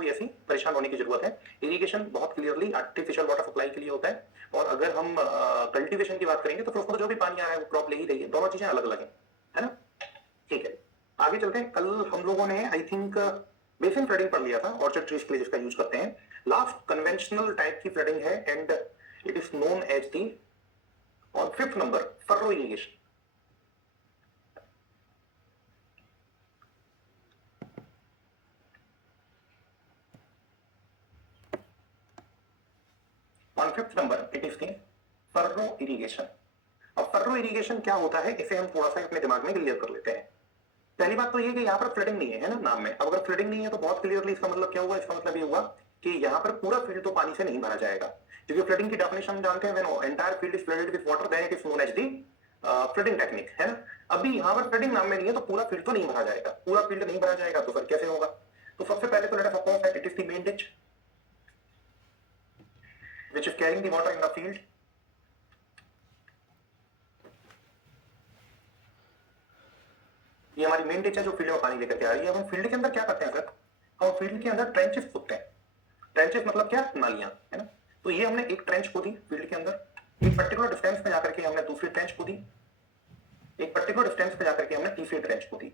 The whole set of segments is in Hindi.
कोई ऐसी परेशान होने की जरूरत है। इरिगेशन बहुत क्लियरली आर्टिफिशियल वाटर सप्लाई के लिए होता है, और अगर हम कल्टीवेशन की बात करेंगे तो फिर उसमें जो भी पानी आ रहा है वो क्रॉप ले ही रही है, दोनों चीजें अलग अलग है ना। ठीक है, आगे चलते हैं। कल हम लोगों ने आई थिंक बेसिन फ्लडिंग पढ़ लिया था, ऑर्चर्ड ट्रीज के लिए जिसका यूज करते हैं। लास्ट कन्वेंशनल टाइप की फ्लडिंग है and it is known as the, और fifth number furrow irrigation. On fifth number it is the furrow irrigation. अब फर्रो इरिगेशन क्या होता है, इसे हम थोड़ा सा अपने दिमाग में क्लियर कर लेते हैं। पहली बात तो ये कि यहाँ पर फ्लडिंग नहीं है ना नाम में। अब अगर फ्लडिंग नहीं है तो बहुत क्लियरली इसका मतलब क्या हुआ, इसका मतलब ये हुआ कि यहाँ पर पूरा फील्ड तो पानी से नहीं भरा जाएगा, क्योंकि फ्लडिंग की डेफिनेशन हम जानते हैं, when entire field is flooded with water then it is known as the flooding technique, है ना। अभी यहाँ पर फ्लडिंग नाम में नहीं है तो पूरा फील्ड तो नहीं भरा जाएगा, पूरा फील्ड नहीं भरा जाएगा तो फिर कैसे होगा। तो सबसे पहले तो late us suppose that it is the main ditch which is carrying the water in the field. ये हमारी मेन डिच है जो फील्ड में पानी लेकर के आ रही है। अब हम फील्ड के अंदर क्या करते हैं सर, हम फील्ड के अंदर ट्रेंचेस खोदते हैं। ट्रेंचेस मतलब क्या, नालियां, है ना। तो ये हमने एक ट्रेंच खोदी फील्ड के अंदर, एक पर्टिकुलर डिस्टेंस पे जाकर के हमने दूसरी ट्रेंच खोदी, एक पर्टिकुलर डिस्टेंस पे जाकर के हमने तीसरी ट्रेंच खोदी।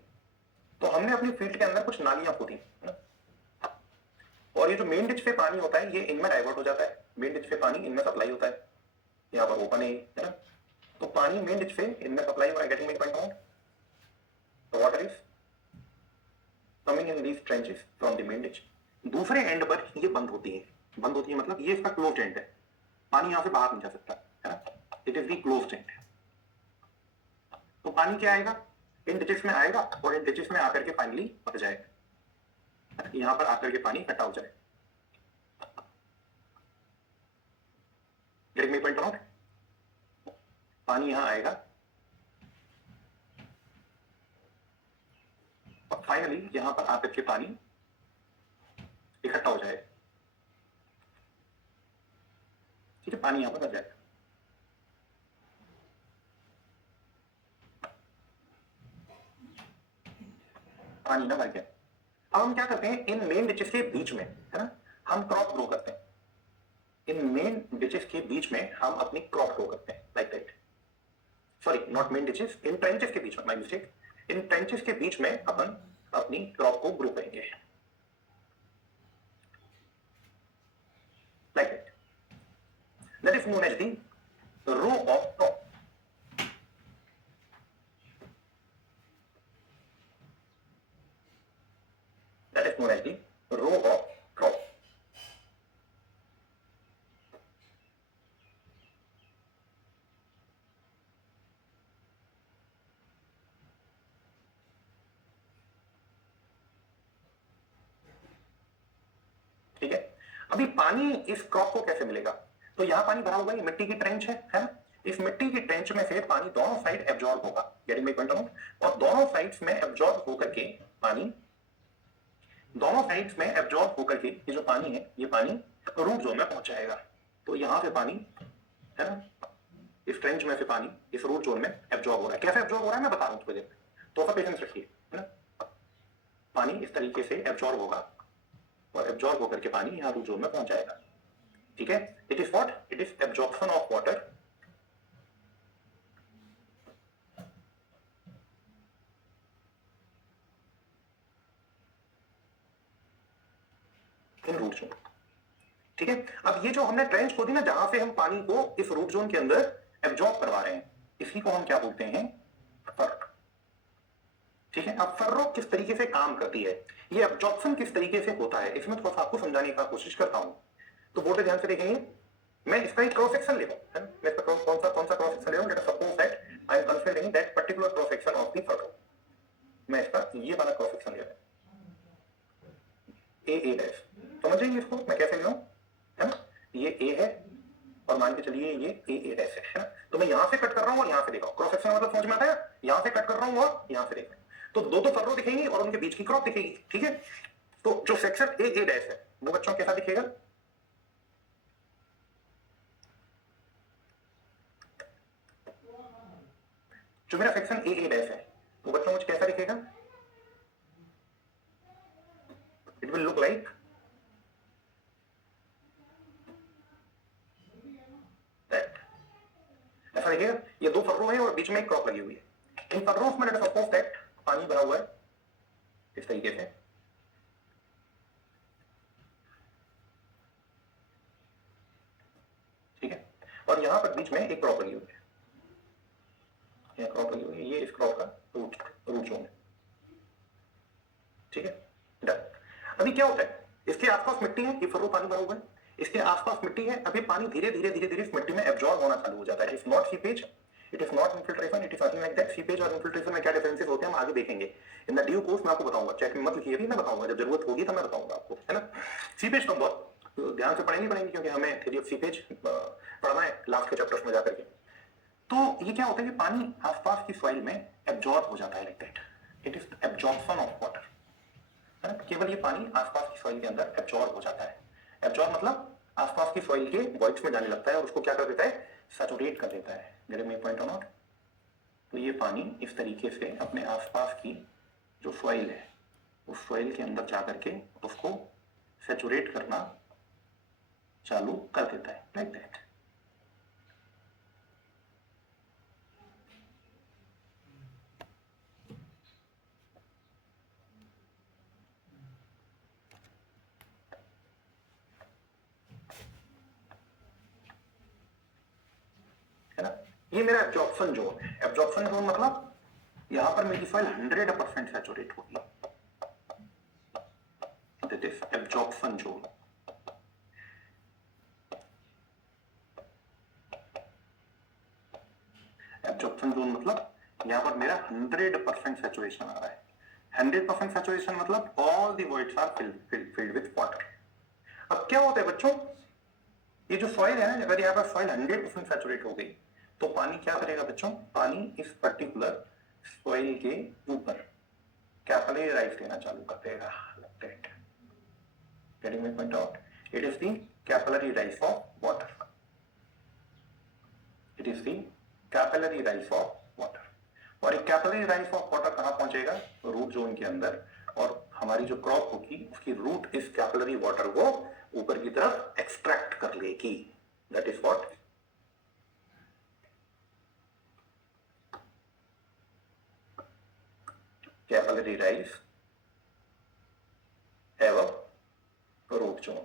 तो हमने अपनी फील्ड के अंदर कुछ नालियां खोदी, है ना। और ये जो मेन डिच पे पानी होता है ये इनमें डाइवर्ट हो जाता है, मेन डिच पे पानी इनमें सप्लाई होता है, यहाँ पर ओपन है ना। तो पानी मेन डिच पे इनमें सप्लाई हो रहा है, getting my point out. The water is coming in these trenches from the main ditch. दूसरे एंड पर ये बंद होती है, बंद होती है मतलब ये इसका क्लोज्ड एंड है, पानी यहां से बाहर नहीं जा सकता, है ना। It is the closed end. तो पानी क्या आएगा, इन डिचेस में आएगा और इन डिचेस में आकर के फाइनली भर जाएगा, यहां पर आकर के पानी इकट्ठा हो जाए। Getting me point out. पानी यहां आएगा और फाइनली यहां पर आकर के पानी इकट्ठा हो जाएगा, ठीक है, पानी यहां पर भर जाएगा। पानी ना भर गया। अब हम क्या करते हैं, इन मेन डिचेस के बीच में, है ना, हम क्रॉप ग्रो करते हैं। इन मेन डिचेस के बीच में हम अपनी क्रॉप ग्रो करते हैं, like that. Sorry, not main ditches, in trenches के बीच में, माय मिस्टेक। इन ट्रेंचेस के बीच में अपन अपनी क्रॉप को ग्रो करेंगे, like that. That is known as the row of crop. That is known as the row of crop. ठीक है, अभी पानी इस क्रॉप को कैसे मिलेगा, तो यहां पानी भरा हुआ है, मिट्टी की ट्रेंच है ना। इस मिट्टी की ट्रेंच में से पानी दोनों साइड एब्जॉर्ब होगा, गेटिंग माय पॉइंट आउट। और दोनों साइड्स में एब्जॉर्ब होकर के पानी, दोनों साइड्स में एब्जॉर्ब होकर के ये जो पानी है ये पानी रूट जोन में पहुंच जाएगा। तो यहां से पानी, है ना, इस ट्रेंच में से पानी इस रूट जोन में एब्जॉर्ब हो रहा है। कैसे एब्जॉर्ब हो रहा है मैं बता रहा हूं थोड़ी देर में, तो पेशेंस रखिए, है ना। पानी इस तरीके से एब्जॉर्ब होगा और एब्जॉर्ब होकर के पानी यहां रूट जोन में पहुंच जाएगा, ठीक है। It is what, it is absorption of water in root zone, ठीक है। अब ये जो हमने ट्रेंच खोदी ना, जहां से हम पानी को इस रूट जोन के अंदर एब्जॉर्ब करवा रहे हैं, इसी को हम क्या बोलते हैं, फर्रो, ठीक है। अब फर्रो किस तरीके से काम करती है, ये एब्जॉर्प्शन किस तरीके से होता है, इसमें थोड़ा सा आपको समझाने का कोशिश करता हूं। तो बोर्ड पे ध्यान से देखेंगे, मैं इसका एक क्रॉस सेक्शन ले रहा हूं, मैं इसका कौन सा क्रॉस सेक्शन ले रहा हूं, let us suppose that I am considering that particular cross section of the furrow. मैं इसका ये वाला क्रॉस सेक्शन ले रहा हूं, ए डैश। समझेंगे इसको मैं कैसे ले रहा हूं, है ना। ये ए है और मान के चलिए ये ए डैश है ना। तो मैं यहां से कट कर रहा हूं और यहां से देख रहा हूं, क्रॉस सेक्शन मतलब समझ में आता है, यहां से कट कर रहा हूं और यहां से देख रहा हूं। तो दो फर्रो दिखेंगी और उनके बीच की क्रॉप दिखेगी, ठीक है। तो जो सेक्शन ए डैश है वो बच्चों कैसा दिखेगा, जो मेरा सेक्शन ए डैश है वो बच्चों मुझे कैसा दिखेगा, इट विल लुक लाइक सा देखिएगा, ये 2 फर्रो है और बीच में एक क्रॉप लगी हुई है। इन फर्रोस में सपोज दैट पानी भरा हुआ है इस तरीके से, ठीक है, और यहां पर बीच में एक क्रॉप लगी हुई है, यह क्रॉप लगी हुई है, ये इस क्रॉप का रूट जोन है, ठीक है, डन। अभी क्या होता है, इसके आसपास मिट्टी है, ये फर्रो पानी भरा हुआ है, इसके आसपास मिट्टी है, अभी पानी धीरे धीरे धीरे धीरे इस मिट्टी में एब्जॉर्ब होना चालू हो जाता है। It is not seepage, it is not infiltration, it is nothing like that. Seepage और इन्फिल्ट्रेशन में क्या डिफरेंसेस होते हैं हम आगे देखेंगे इन द ड्यू कोर्स, मैं आपको बताऊंगा, चेक में मत लिखिए, भी मैं बताऊंगा, जब जरूरत होगी तो मैं बताऊंगा आपको, है ना। सीपेज तो बहुत ध्यान से पढ़ेंगे क्योंकि हमें थ्योरी ऑफ सीपेज पढ़ना है लास्ट के चैप्टर्स में जाकर के। तो ये क्या होता है कि पानी आसपास की सॉइल में एब्जॉर्ब हो जाता है like that, it is absorption of water, है ना। केवल ये पानी आसपास की सॉइल के अंदर एब्जॉर्ब हो जाता है। एब्जॉर्ब मतलब आसपास की सॉइल के वॉइड्स में जाने लगता है और उसको क्या कर देता है, सैचुरेट कर देता है। Getting my point or not. तो ये पानी इस तरीके से अपने आसपास की जो सॉइल है उस सॉइल के अंदर जाकर के उसको सैचुरेट करना चालू कर देता है लाइक दैट। है ना, ये मेरा एब्जॉर्प्शन जोन है। एब्जॉर्प्शन जोन मतलब यहां पर मेरी सॉइल 100% सैचुरेट होगी, that is absorption zone. Absorption zone मतलब यहां पर मेरा 100% सैचुरेशन आ रहा है। 100% सैचुरेशन मतलब all the voids are filled with water. अब क्या होता है बच्चों, ये जो सॉइल है ना, अगर यहाँ पर सॉइल 100% सैचुरेट हो गई तो पानी क्या करेगा बच्चों, पानी इस पर्टिकुलर सॉइल के ऊपर कैपिलरी राइज देना चालू कर देगा। Getting my point out, it is the capillary rise of water, it is the capillary rise of water. और एक कैपिलरी राइज ऑफ वाटर कहां पहुंचेगा, रूट जोन के अंदर, और हमारी जो क्रॉप होगी उसकी रूट इस कैपिलरी वाटर को ऊपर की तरफ एक्सट्रैक्ट कर लेगी। That is what capillary rise एवं रूट जोन,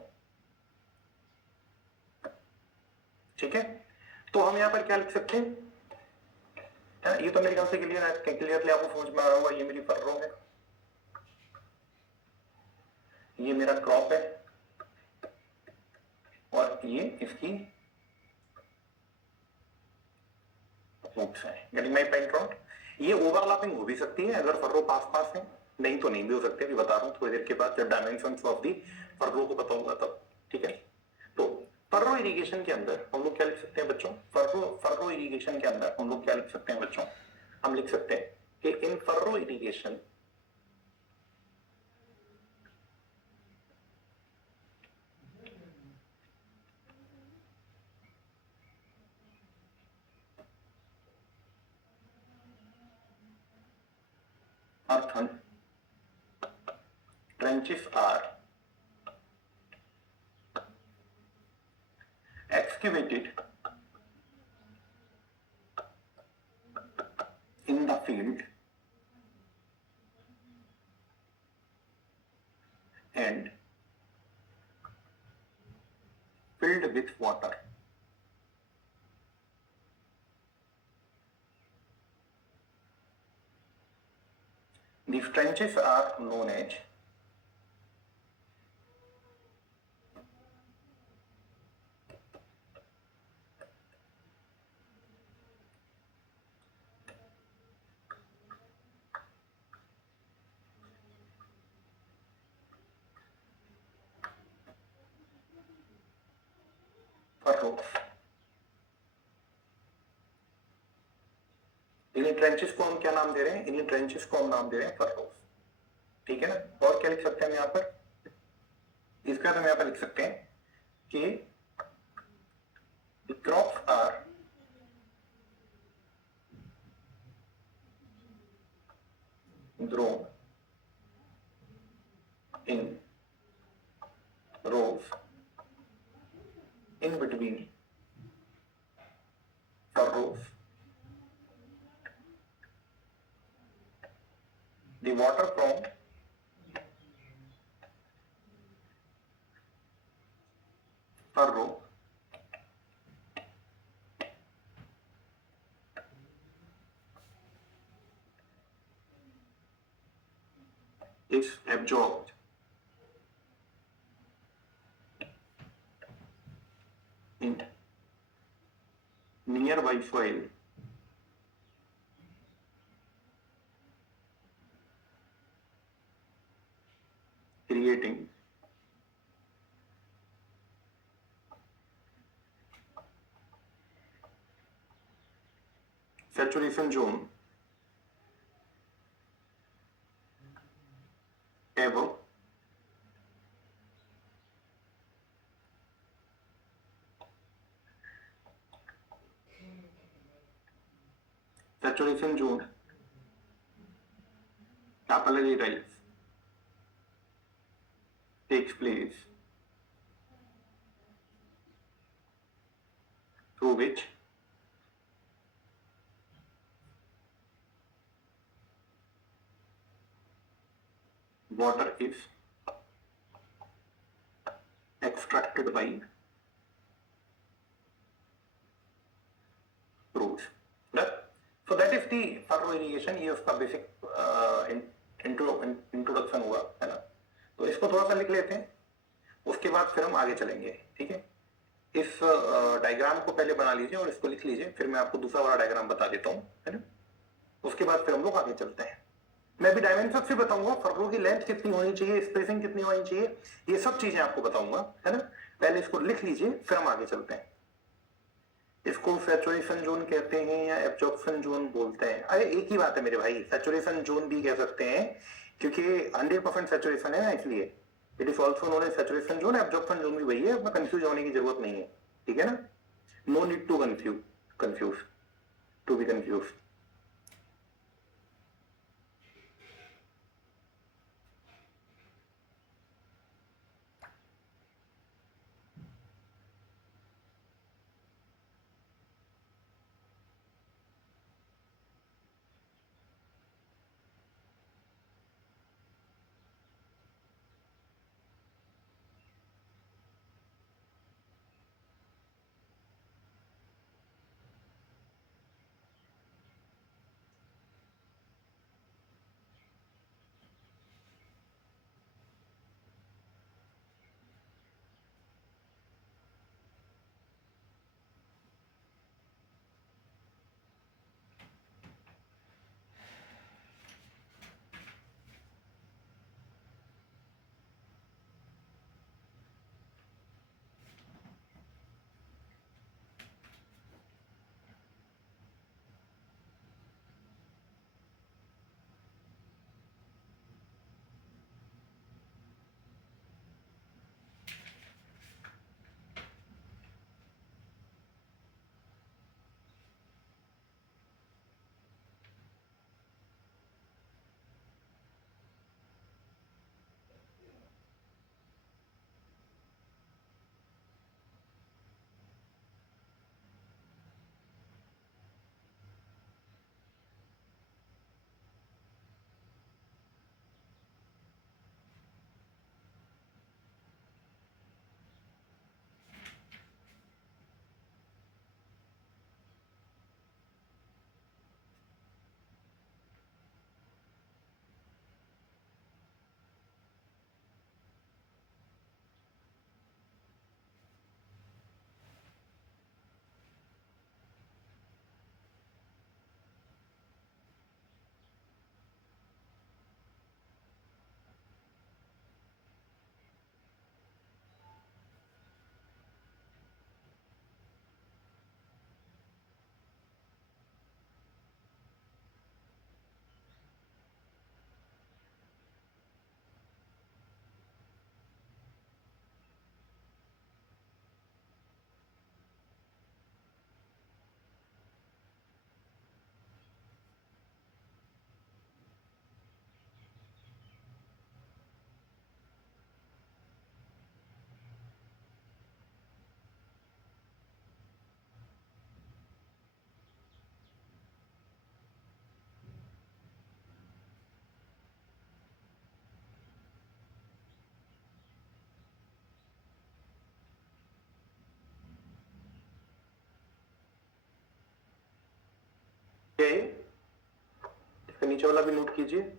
ठीक है। तो हम यहां पर क्या लिख सकते हैं, ये तो मेरे ख्याल से क्लियरली आपको समझ में आ रहा होगा। ये मेरी फर्रो है, ये मेरा क्रॉप है, और ये इसकी रूट्स है। Getting my point out. ये ओवरलैपिंग हो भी सकती है अगर फर्रो पास पास है, नहीं तो नहीं भी हो सकते, भी बता रहा हूं थोड़ी देर के बाद जब डायमेंशंस ऑफ दी फर्रो को बताऊंगा तब, ठीक है। तो फर्रो इरिगेशन के अंदर हम लोग क्या लिख सकते हैं बच्चों, फर्रो इरिगेशन के अंदर हम लोग क्या लिख सकते हैं बच्चों, हम लिख सकते हैं कि इन furrow irrigation earthen trenches are excavated in the field and filled with water. These trenches are known as furrows. इन्हीं ट्रेंचेस को हम क्या नाम दे रहे हैं, इन्हीं ट्रेंचेस को हम नाम दे रहे हैं फर्रोस, ठीक है ना। और क्या लिख सकते हैं हम यहाँ पर, इसका हम यहाँ पर लिख सकते हैं कि the crops are grown in rows in between furrows water from furrow is absorbed in nearby soil creating saturation zone above saturation zone capillary rise takes place through which water is extracted by roots. So that is the furrow irrigation. ये उसका बेसिक इंट्रोडक्शन हुआ है ना, तो इसको थोड़ा सा लिख लेते हैं, उसके बाद फिर हम आगे चलेंगे। ठीक है, इस डायग्राम को पहले बना लीजिए और इसको लिख लीजिए, फिर मैं आपको दूसरा वाला डायग्राम बता देता हूँ, है ना। उसके बाद फिर हम लोग आगे चलते हैं। मैं भी डायमेंशन भी बताऊंगा, फर्रो की लेंथ कितनी होनी चाहिए, स्पेसिंग कितनी होनी चाहिए, ये सब चीजें आपको बताऊंगा, है ना। पहले इसको लिख लीजिए, फिर हम आगे चलते हैं। इसको सैचुरेशन जोन कहते हैं या एब्जॉर्प्शन जोन बोलते हैं। अरे एक ही बात है मेरे भाई, सैचुरेशन जोन भी कह सकते हैं क्योंकि 100% सैचुरेशन है ना, इसलिए it is also known as saturation zone. Absorption zone भी वही है, उसमें कंफ्यूज होने की जरूरत नहीं है। ठीक है ना, no need to confuse to be confuse. क्या ये, इसका नीचे वाला भी नोट कीजिए।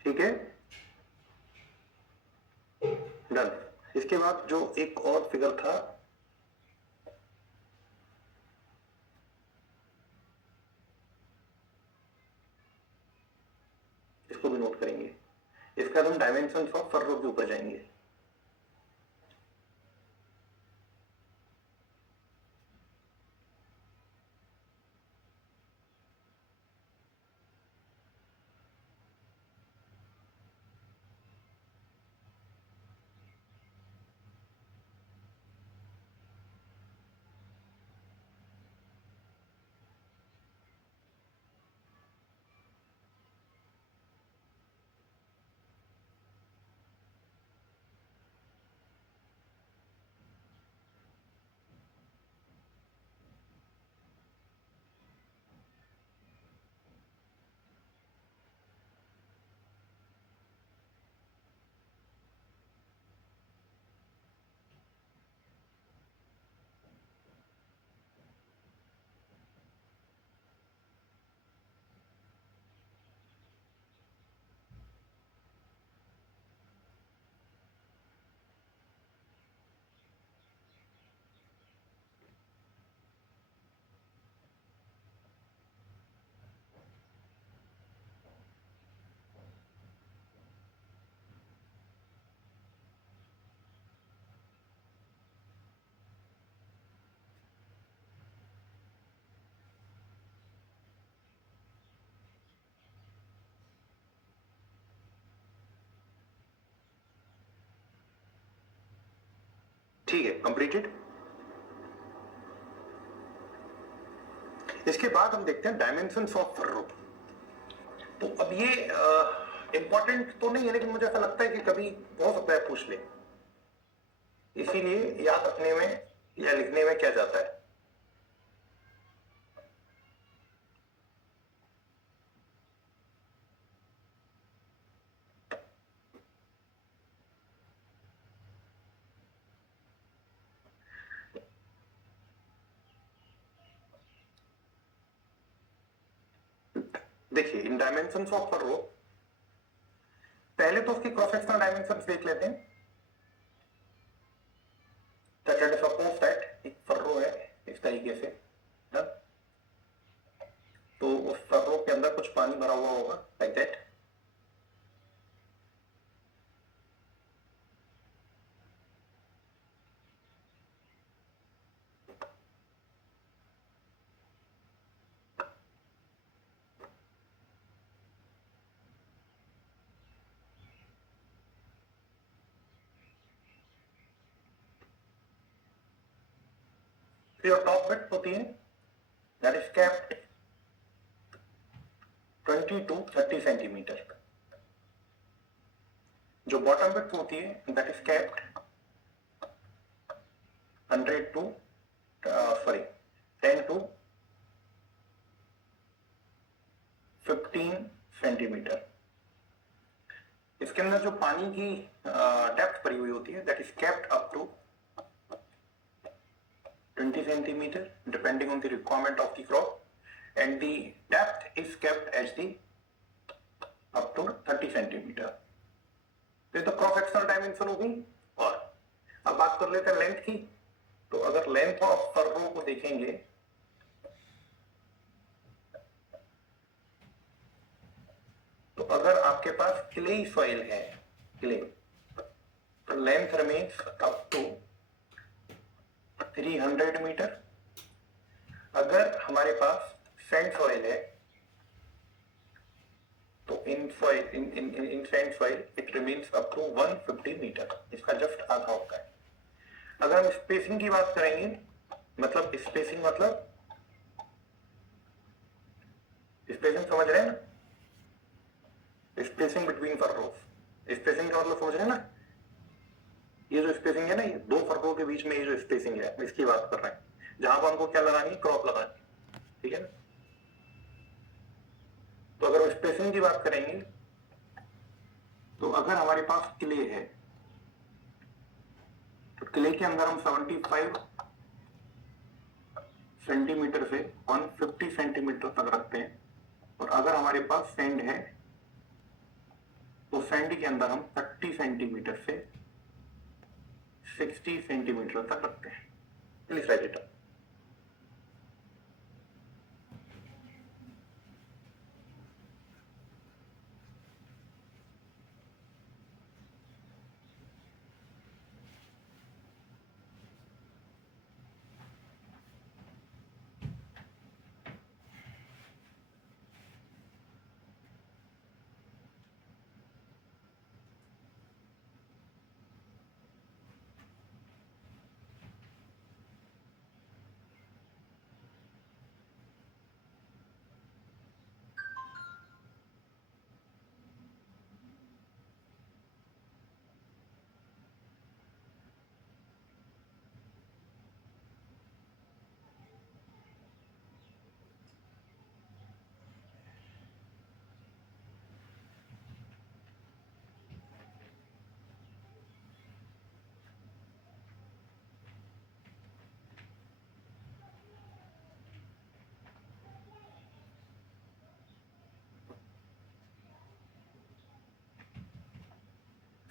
ठीक है, डन। इसके बाद जो एक और फिगर था, इसको भी नोट करेंगे। इसका हम डायमेंशन ऑफ फर्रो के ऊपर जाएंगे। ठीक है, कंप्लीटेड। इसके बाद हम देखते हैं डायमेंशंस ऑफ फर्रो। तो अब ये इंपॉर्टेंट तो नहीं है, लेकिन मुझे ऐसा लगता है कि कभी हो सकता है पूछ ले, इसीलिए याद रखने में या लिखने में क्या जाता है। देखिए, इन डायमेंशंस ऑफ फर्रो पहले तो उसकी क्रॉस सेक्शनल डायमेंशंस देख लेते हैं। सपोज दैट एक फर्रो है इस तरीके से, ना? तो उस फर्रो के अंदर कुछ पानी भरा हुआ होगा, लाइक दैट। फिर टॉप विड्थ होती है, that is capped 20 to 30 centimetre. जो बॉटम विड्थ होती है, that is capped 100 to 10 to 15 centimetre. इसके अंदर जो पानी की डेप्थ भरी हुई होती है, that is capped up to 20 centimeter depending on the requirement of the crop, and the depth is kept as the up to 30 centimeter। तो क्रॉस सेक्शनल डायमेंशन होगी। और अब बात कर लेते हैं लेंथ की। तो अगर लेंथ ऑफ फर्रो को देखेंगे तो अगर आपके पास क्ले सॉइल है, क्ले, तो length remains up to 300 metre. अगर हमारे पास सैंड सॉइल है तो in sand soil it remains up to 150 metre, इसका जस्ट आधा होता है। अगर हम स्पेसिंग की बात करेंगे, मतलब स्पेसिंग मतलब स्पेसिंग समझ रहे हैं ना, स्पेसिंग बिटवीन फर्रोज, स्पेसिंग का मतलब समझ रहे हैं ना, ये जो स्पेसिंग है ना, ये दो फर्रों के बीच में ये जो स्पेसिंग है इसकी बात कर रहे हैं, जहां पर हमको क्या लगानी है, क्रॉप लगानी है, ठीक है ना। तो अगर स्पेसिंग की बात करेंगे तो अगर हमारे पास क्ले है तो क्ले के अंदर हम 75 सेंटीमीटर से 150 सेंटीमीटर तक रखते हैं, और अगर हमारे पास सैंड है तो सैंड के अंदर हम 30 सेंटीमीटर से 60 सेंटीमीटर तक रखते हैं। Please right it up.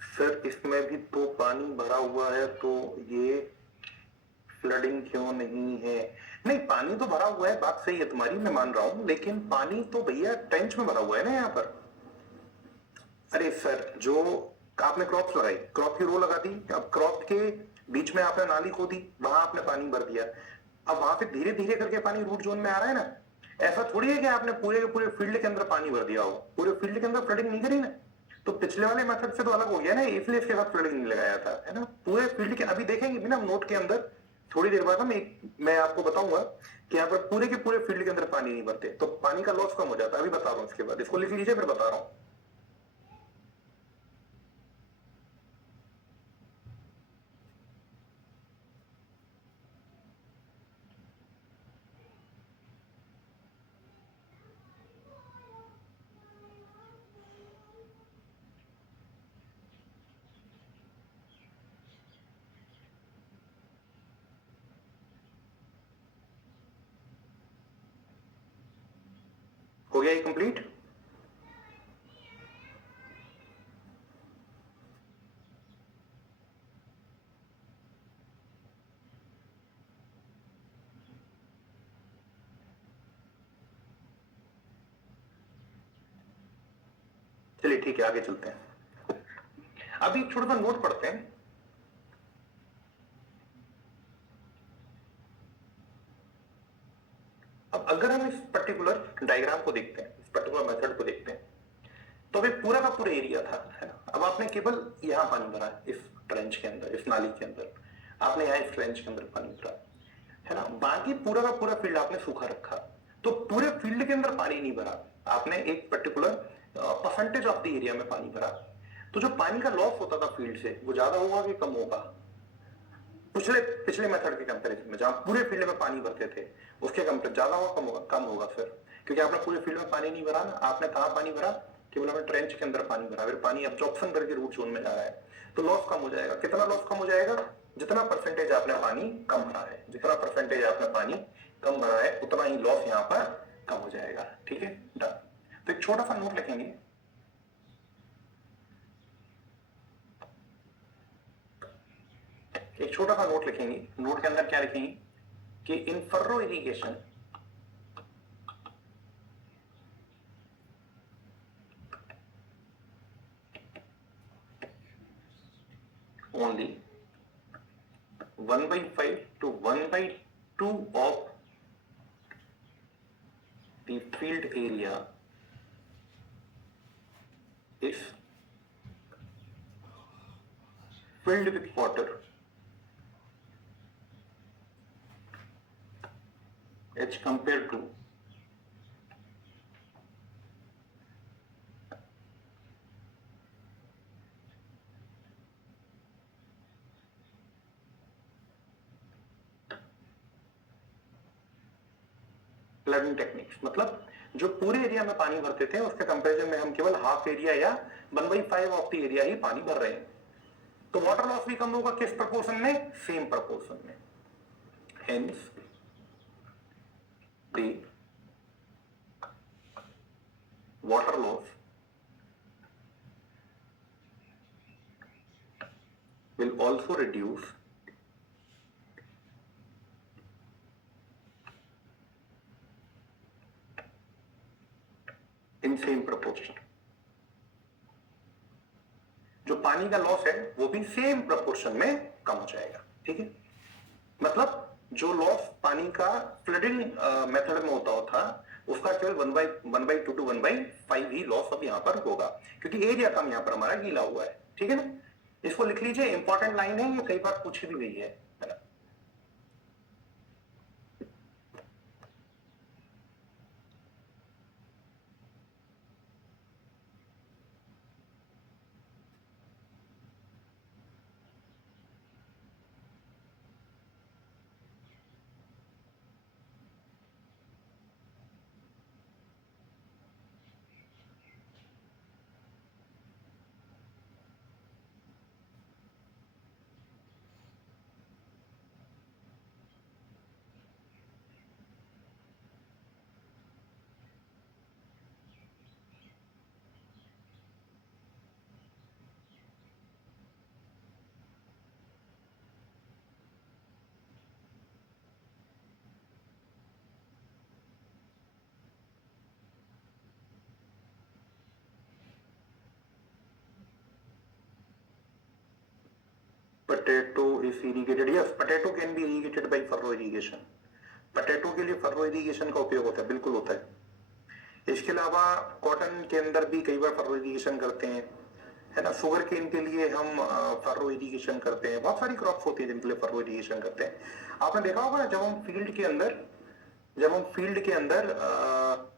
Sir इसमें भी तो पानी भरा हुआ है, तो ये फ्लडिंग क्यों नहीं है? नहीं, पानी तो भरा हुआ है, बात सही है तुम्हारी, मैं मान रहा हूं, लेकिन पानी तो भैया ट्रेंच में भरा हुआ है ना यहाँ पर। अरे सर, जो आपने क्रॉप लगाई, क्रॉप की रो लगा दी, अब क्रॉप के बीच में आपने नाली खोदी, वहां आपने पानी भर दिया, अब वहां से धीरे धीरे करके पानी रूट जोन में आ रहा है ना। ऐसा थोड़ी है कि आपने पूरे के पूरे फील्ड के अंदर पानी भर दिया हो, पूरे फील्ड के अंदर फ्लडिंग नहीं करी ना। तो पिछले वाले मेथड से तो अलग हो गया ना, इसलिए इसके साथ फ्लडिंग नहीं लगाया था, है ना। पूरे फील्ड के अभी देखेंगे भी ना नोट के अंदर, थोड़ी देर बाद मैं आपको बताऊंगा कि यहाँ पर पूरे के पूरे फील्ड के अंदर पानी नहीं भरते, तो पानी का लॉस कम हो जाता है। अभी बता रहा हूँ, इसके बाद इसको लिख लीजिए, फिर बता रहा हूँ। हो गया ये कंप्लीट? चलिए ठीक है, आगे चलते हैं। अभी छोटा सा नोट पढ़ते हैं। अब अगर हम इस पर्टिकुलर डायग्राम को देखते हैं, इस पर्टिकुलर मेथड को देखते हैं, तो अभी पूरा का पूरा एरिया था, है ना। अब आपने केवल यहाँ पानी भरा है, इस ट्रेंच के अंदर, इस नाली के अंदर आपने यहाँ इस ट्रेंच के अंदर पानी भरा, है ना। बाकी पूरा का पूरा फील्ड आपने सूखा रखा, तो पूरे फील्ड के अंदर पानी नहीं भरा, आपने एक particular percentage of the area में पानी भरा। तो जो पानी का लॉस होता था फील्ड से, वो ज्यादा होगा कि कम होगा? पिछले पिछले मेथड के कंपैरिजन में, जहां पूरे फील्ड में पानी भरते थे, उसके कंपेयर ज्यादा होगा कम होगा? कम होगा सर, क्योंकि आपने पूरे फील्ड में पानी नहीं भरा ना। आपने कहां पानी भरा? केवल आपने ट्रेंच के अंदर पानी भरा, फिर पानी अब्जॉर्प्शन करके रूट जोन में जा रहा है, तो लॉस कम हो जाएगा। कितना लॉस कम हो जाएगा? जितना परसेंटेज आपने पानी कम भरा है, जितना परसेंटेज आपने पानी कम भरा है, उतना ही लॉस यहाँ पर कम हो जाएगा। ठीक है, डन। तो एक छोटा सा नोट लिखेंगे, एक छोटा सा नोट लिखेंगे, नोट के अंदर क्या लिखेंगे कि इन furrow irrigation only 1/5 to 1/2 of the field area is filled with water as compared to flooding techniques. मतलब जो पूरे एरिया में पानी भरते थे उसके कंपैरिजन में हम केवल हाफ एरिया या 1/5 ऑफ द एरिया ही पानी भर रहे हैं, तो वाटर लॉस भी कम होगा। किस प्रपोर्शन में? सेम प्रपोर्शन में। Hence the water loss will also reduce in same proportion। जो पानी का लॉस है वो भी सेम प्रोपोर्शन में कम हो जाएगा। ठीक है, मतलब जो लॉस पानी का फ्लडिंग मेथड में होता था उसका केवल 1/2 to 1/5 ही लॉस अब यहां पर होगा, क्योंकि एरिया कम यहां पर हमारा गीला हुआ है। ठीक है ना, इसको लिख लीजिए, इंपॉर्टेंट लाइन है, ये कई बार पूछी भी गई है ना। Potato is irrigated. Yes, potato can be irrigated by furrow irrigation. Potato के लिए फर्रो इरिगेशन का उपयोग होता है, बिल्कुल होता है। इसके अलावा कॉटन के अंदर भी कई बार फर्रो इरिगेशन करते हैं, है ना। शुगर केन के लिए हम फर्रो इरिगेशन करते हैं। बहुत सारी क्रॉप्स होती है जिनके लिए फर्रो इरिगेशन करते हैं। आपने देखा होगा जब हम फील्ड के अंदर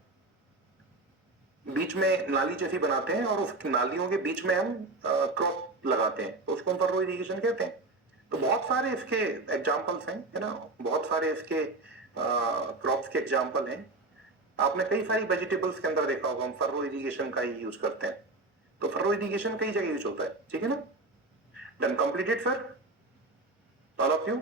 बीच में नाली जैसी बनाते हैं और उस नालियों के बीच में हम क्रॉप लगाते हैं, तो उसको हम फर्रो इरिगेशन कहते हैं। तो बहुत सारे इसके एग्जाम्पल्स हैं, है ना, बहुत सारे इसके क्रॉप्स के एग्जाम्पल हैं। आपने कई सारी वेजिटेबल्स के अंदर देखा होगा हम फर्रो इरिगेशन का ही यूज करते हैं। तो फर्रो इरिगेशन कई जगह यूज होता है। ठीक है ना, done, completed sir, all of you.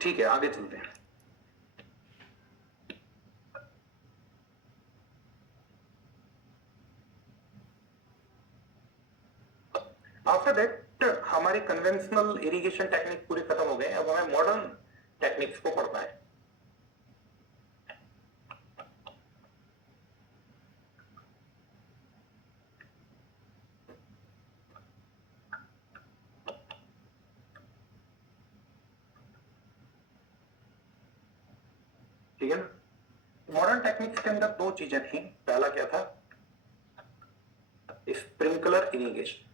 ठीक है, आगे चलते हैं। आफ्टर दैट हमारे कन्वेंशनल इरिगेशन टेक्निक पूरे खत्म हो गए। अब हमें मॉडर्न टेक्निक्स को पढ़ना है। ठीक है ना, मॉडर्न टेक्निक्स के अंदर दो चीजें थी। पहला क्या था? Sprinkler irrigation.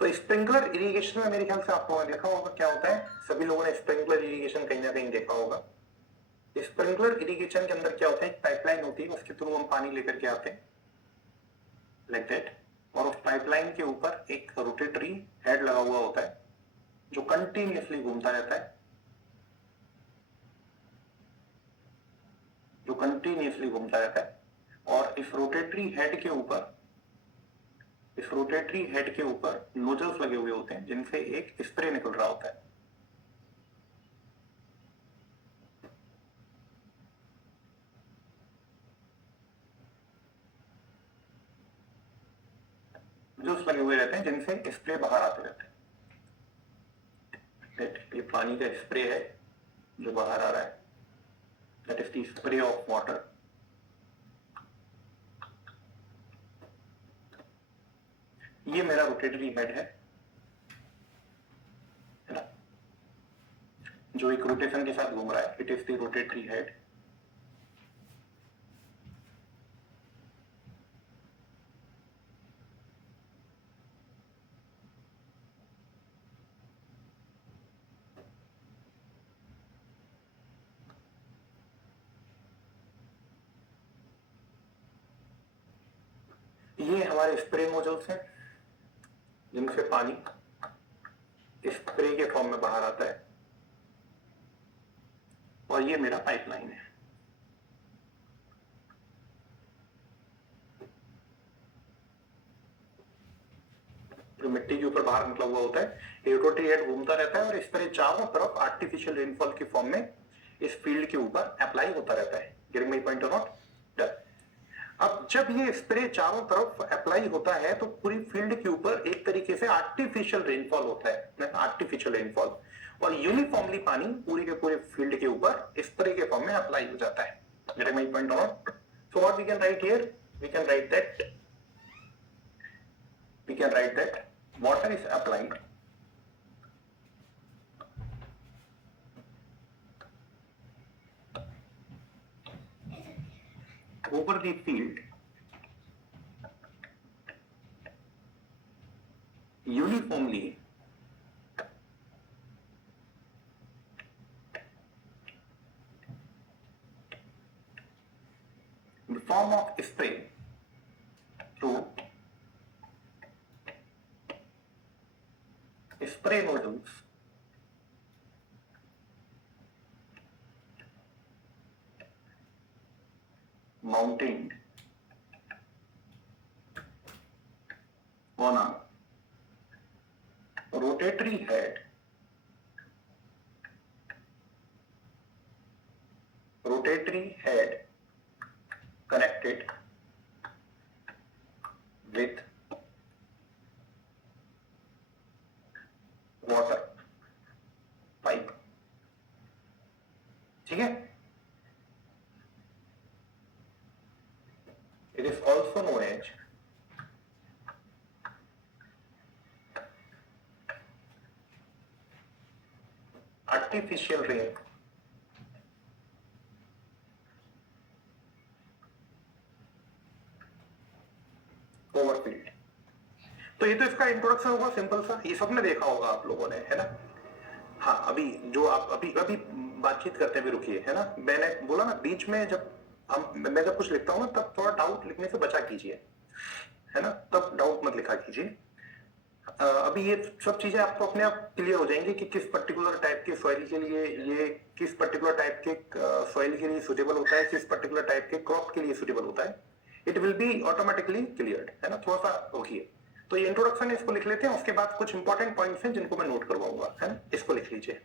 तो स्प्रिंकलर इरिगेशन में मेरे ख्याल से आपको देखा होगा क्या होता है। सभी लोगों ने स्प्रिंकलर इरिगेशन कहीं ना कहीं देखा होगा। स्प्रिंकलर इरिगेशन के अंदर क्या होता है, एक पाइपलाइन होती है, उसके थ्रू हम पानी लेकर के आते हैं लाइक दैट, और उस पाइपलाइन के ऊपर एक रोटेटरी हेड लगा हुआ होता है जो कंटिन्यूअसली घूमता रहता है। जो कंटिन्यूसली घूमता रहता है, और इस रोटेटरी हेड के ऊपर नोजल्स लगे हुए होते हैं जिनसे एक स्प्रे निकल रहा होता है। नोजल्स लगे हुए रहते हैं जिनसे स्प्रे बाहर आते रहते हैं। ये पानी का स्प्रे है जो बाहर आ रहा है, that is the spray of water. ये मेरा रोटेटरी हेड है ना, जो एक रोटेशन के साथ घूम रहा है। It is the rotary head. ये हमारे स्प्रे नोजल्स हैं जिनसे पानी स्प्रे के फॉर्म में बाहर आता है, और ये मेरा पाइपलाइन है। जो मिट्टी के ऊपर बाहर निकला हुआ होता है, ये रोटरी हेड घूमता रहता है और स्प्रे चारों तरफ आर्टिफिशियल रेनफॉल के फॉर्म में इस फील्ड के ऊपर अप्लाई होता रहता है। Getting my point or not? अब जब ये स्प्रे चारों तरफ अप्लाई होता है तो पूरी फील्ड के ऊपर एक तरीके से आर्टिफिशियल रेनफॉल होता है, आर्टिफिशियल रेनफॉल, और यूनिफॉर्मली पानी पूरी के पूरे फील्ड के ऊपर स्प्रे के फॉर्म में अप्लाई हो जाता है। Getting my point or not? So what we can write here? We can write that water is applied over the field uniformly in the form of spray through spray nodules mounted on a rotatory head connected with water pipe। ठीक है? It is also known as artificial rain over field। तो ये तो इसका इंट्रोडक्शन होगा सिंपल सा, ये सबने देखा होगा आप लोगों ने, है ना? हाँ, अभी जो आप अभी बातचीत करते हुए रुकिए, है ना? मैंने बोला ना बीच में जब मैं जब कुछ लिखता हूँ ना तब थोड़ा डाउट लिखने से बचा कीजिए, है ना? तब डाउट मत लिखा कीजिए। अभी ये सब चीजें आपको अपने आप क्लियर हो जाएंगी कि किस पर्टिकुलर टाइप के सॉइल के लिए ये किस पर्टिकुलर टाइप के सॉइल के लिए सुटेबल होता है, किस पर्टिकुलर टाइप के क्रॉप के लिए सुटेबल होता है। It will be automatically cleared, है ना? थोड़ा सा रुकिए। तो ये इंट्रोडक्शन है, इसको लिख लेते हैं, उसके बाद कुछ इंपॉर्टेंट पॉइंट्स हैं जिनको मैं नोट करवाऊंगा, है ना? इसको लिख लीजिए।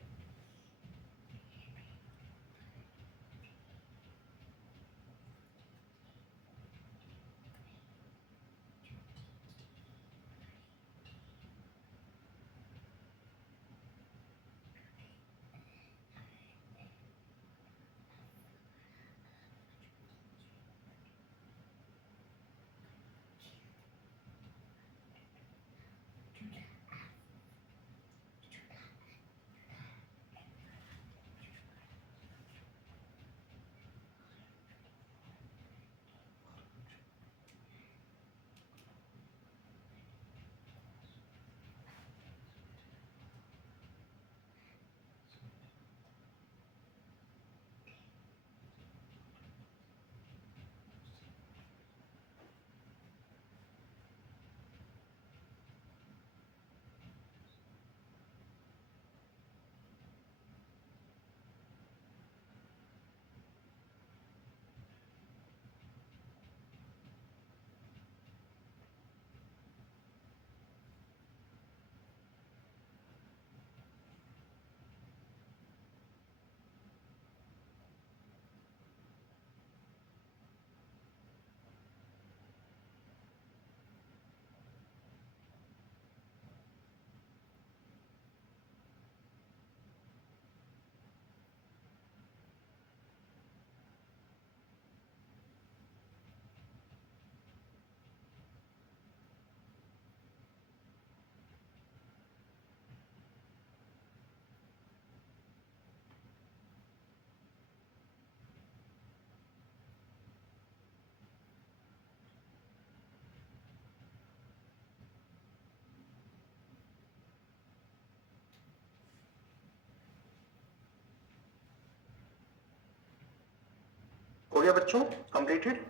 गया बच्चों, कंप्लीटेड?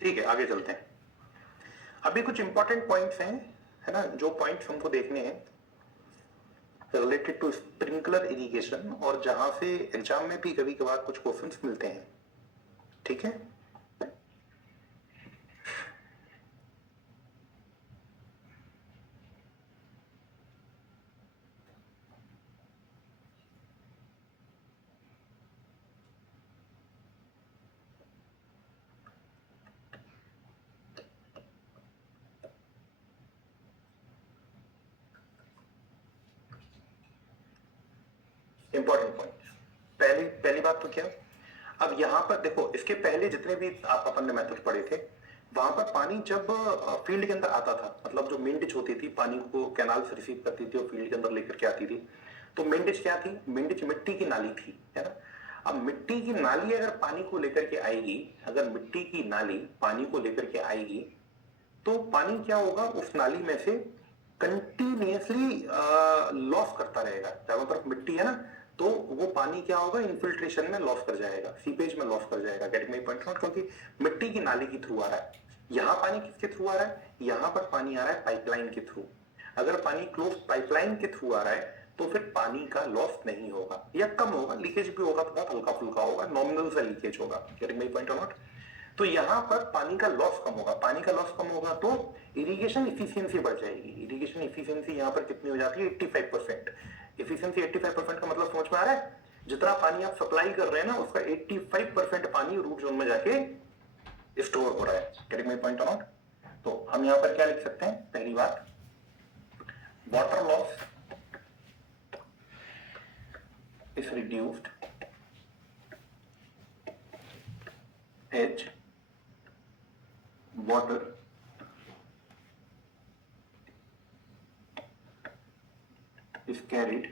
ठीक है, आगे चलते हैं। अभी कुछ इंपॉर्टेंट पॉइंट्स हैं, है ना, जो पॉइंट्स हमको देखने हैं रिलेटेड टू स्प्रिंकलर इरिगेशन, और जहां से एग्जाम में भी कभी कभार कुछ क्वेश्चंस मिलते हैं। ठीक है, इंपॉर्टेंट पॉइंट। पहली पहली बात तो क्या, अब यहां पर देखो, इसके पहले जितने भी आप अपन ने मेथड पढ़े थे, वहां पर पानी जब फील्ड के अंदर आता था, मतलब जो मेन डिच होती थी, पानी को कैनाल से रिसीव करती थी और फील्ड के अंदर लेकर के आती थी, तो मेन डिच क्या थी? मेन डिच मिट्टी की नाली थी, है ना। अब मिट्टी की नाली अगर पानी को लेकर के आएगी, अगर मिट्टी की नाली पानी को लेकर के आएगी, तो पानी क्या होगा, उस नाली में से कंटिन्यूसली लॉस करता रहेगा। चारों तरफ मिट्टी है ना, तो वो पानी क्या होगा, इन्फिल्ट्रेशन में लॉस कर जाएगा, सीपेज में लॉस कर जाएगा। Getting my point not? क्योंकि मिट्टी की नाली के थ्रू आ रहा है। यहां पानी किसके थ्रू आ रहा है? यहां पर पानी आ रहा है पाइपलाइन के थ्रू। अगर पानी क्लोज पाइपलाइन के थ्रू आ रहा है, तो फिर पानी का लॉस नहीं होगा, या कम होगा, लीकेज भी होगा, बहुत हल्का फुल्का होगा, नॉमिनल सा लीकेज होगा। Getting my point not? तो यहां पर पानी का लॉस कम होगा। पानी का लॉस कम होगा तो इरिगेशन इफिशियंसी बढ़ जाएगी। इरिगेशन इफिशियंसी यहां पर कितनी हो जाती है? 85%। इफिशियंसी 85% का मतलब समझ में आ रहा है? जितना पानी आप सप्लाई कर रहे हैं ना, उसका 85% पानी रूट जोन में जाके स्टोर हो रहा है। Getting my point or not? तो हम यहां पर क्या लिख सकते हैं? पहली बात, water loss is reduced as water is carried